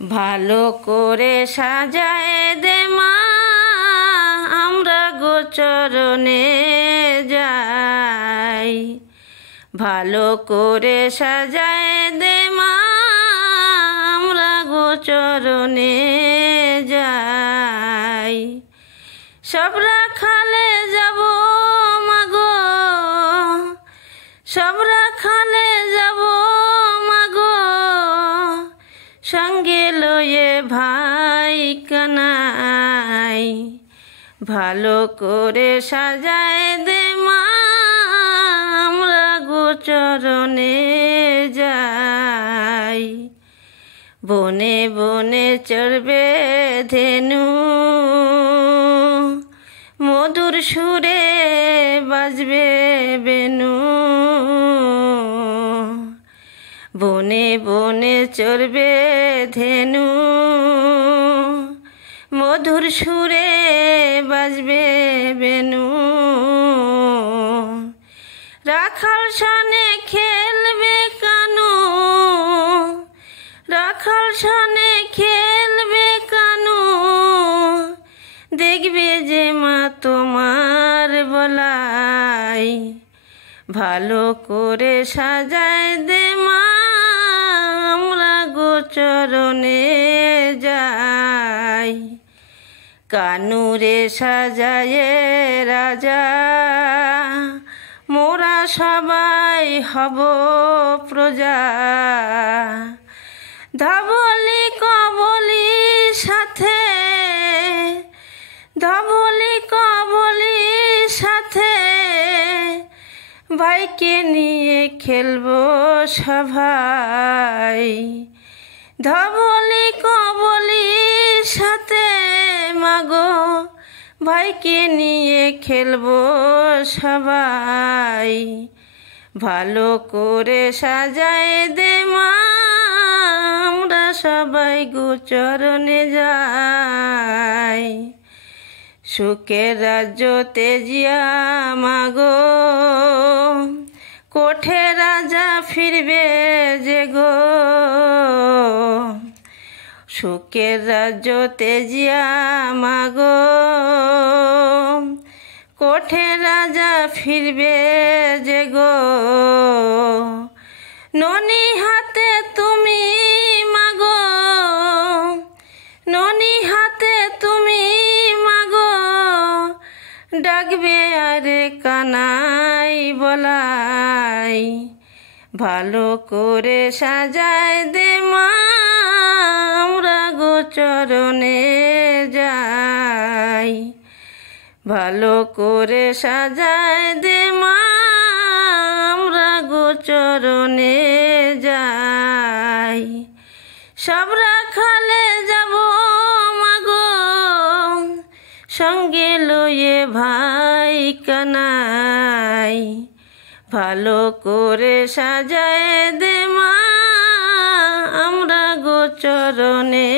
ভালো করে সাজায় দে মা, আমরা গোচরণে যাই। ভালো করে সাজায় দে মা, আমরা গোচরণে যাই। সব রাখালে যাব মাগো, সব রাখালে যাব মাগো, সঙ্গে লয়ে ভাই কানাই। ভালো করে সাজায় দে মা, আমরা গোচরণে যাই। বনে বনে চড়বে ধেনু, মধুর সুরে বাজবে বেনু। বনে বনে চড়বে ধেনু, মধুর সুরে বাজবে বেনু। রাখাল সনে খেলবে কানু, রাখাল সনে খেলবে কানু, দেখবে যে মা তোমার বলাই। ভালো করে সাজায় দে মা, আমরা গোচরণে যাই। কানুরে সাজায়ে রাজা, মোরা সবাই হব প্রজা। ধবলি কবলি সাথে, ধবলি কবলি সাথে, ভাইকে নিয়ে খেলবো সবাই। ধবলি কবলি সাথে মাগো, ভাইকে নিয়ে খেলবো সবাই। ভালো করে সাজায় দে মা, আমরা সবাই গোচরণে যাই। সুখের রাজ্য তেজিয়া মাগো, কোঠে রাজা ফিরবে যে গো। সুখের রাজ্য তেজিয়া মাগো, কোঠে রাজা ফিরবে যে গো। ননি হাতে তুমি মাগো, ননি হাতে তুমি মাগো, ডাকবে আরে কানাই বলাই। ভালো করে সাজায় দে মা, আমরা গোচরণে যাই। ভালো করে সাজায় দে মা, আমরা গোচরণে যাই। সব রাখালে যাব মাগো, সঙ্গে লয়ে ভাই কানাই। ভালো করে সাজায় দে মা, আমরা গোচরণে